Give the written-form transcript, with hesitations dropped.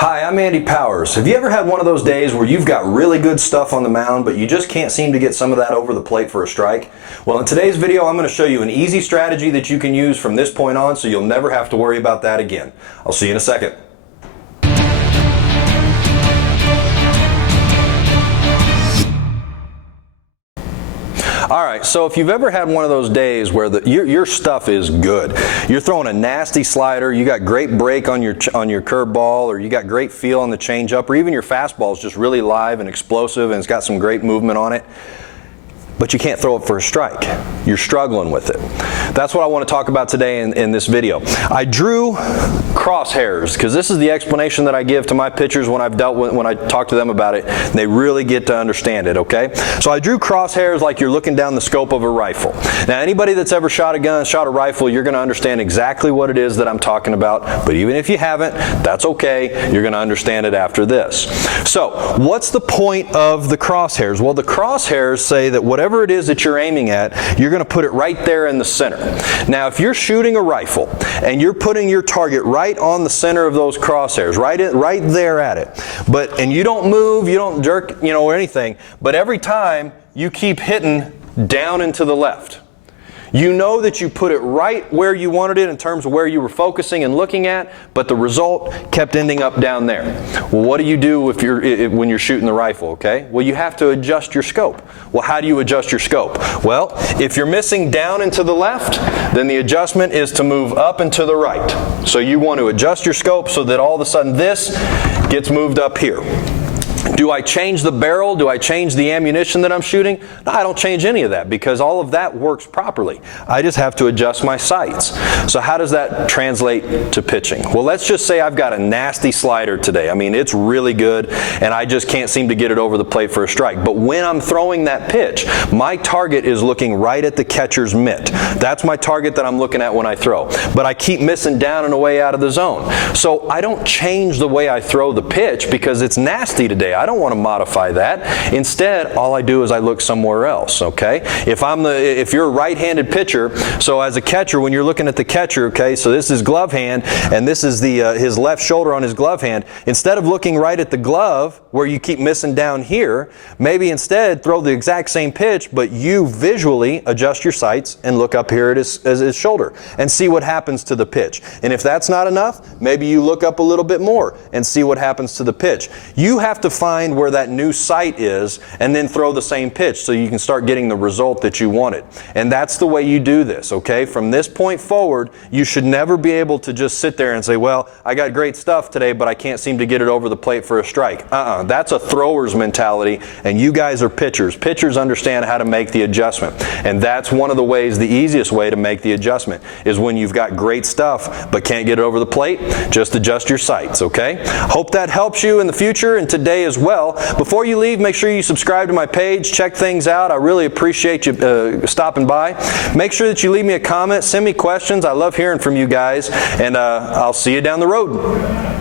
Hi, I'm Andy Powers. Have you ever had one of those days where you've got really good stuff on the mound, but you just can't seem to get some of that over the plate for a strike? Well, in today's video, I'm going to show you an easy strategy that you can use from this point on so you'll never have to worry about that again. I'll see you in a second. Alright, so if you've ever had one of those days where your stuff is good, you're throwing a nasty slider, you got great break on your curveball, or you got great feel on the changeup, or even your fastball is just really live and explosive and it's got some great movement on it, but you can't throw it for a strike. You're struggling with it. That's what I want to talk about today in this video. I drew crosshairs because this is the explanation that I give to my pitchers when I talk to them about it. And they really get to understand it, okay? So I drew crosshairs like you're looking down the scope of a rifle. Now anybody that's ever shot a gun, shot a rifle, you're going to understand exactly what it is that I'm talking about. But even if you haven't, that's okay. You're going to understand it after this. So what's the point of the crosshairs? Well, the crosshairs say that whatever it is that you're aiming at, you're going to put it right there in the center. Now, if you're shooting a rifle and you're putting your target right on the center of those crosshairs, right there at it, and you don't move, you don't jerk, or anything, but every time you keep hitting down and to the left. You know that you put it right where you wanted it in terms of where you were focusing and looking at, but the result kept ending up down there. Well, what do you do when you're shooting the rifle, okay? Well, you have to adjust your scope. Well, how do you adjust your scope? Well, if you're missing down and to the left, then the adjustment is to move up and to the right. So you want to adjust your scope so that all of a sudden this gets moved up here. Do I change the barrel? Do I change the ammunition that I'm shooting? No, I don't change any of that because all of that works properly. I just have to adjust my sights. So how does that translate to pitching? Well, let's just say I've got a nasty slider today. I mean, it's really good and I just can't seem to get it over the plate for a strike. But when I'm throwing that pitch, my target is looking right at the catcher's mitt. That's my target that I'm looking at when I throw. But I keep missing down and away out of the zone. So I don't change the way I throw the pitch because it's nasty today. I don't want to modify that. Instead, all I do is I look somewhere else, okay? If you're a right-handed pitcher, so as a catcher, when you're looking at the catcher, okay, so this is glove hand, and this is his left shoulder on his glove hand, instead of looking right at the glove, where you keep missing down here, maybe instead throw the exact same pitch, but you visually adjust your sights and look up here at his shoulder and see what happens to the pitch. And if that's not enough, maybe you look up a little bit more and see what happens to the pitch. You have to find where that new sight is and then throw the same pitch so you can start getting the result that you wanted. And that's the way you do this, okay? From this point forward, you should never be able to just sit there and say, well, I got great stuff today, but I can't seem to get it over the plate for a strike. That's a thrower's mentality, and you guys are pitchers. Pitchers understand how to make the adjustment. And that's one of the ways, the easiest way to make the adjustment is when you've got great stuff but can't get it over the plate, just adjust your sights, okay? Hope that helps you in the future and today as well. Before you leave, make sure you subscribe to my page, check things out. I really appreciate you stopping by. Make sure that you leave me a comment, send me questions. I love hearing from you guys, and I'll see you down the road.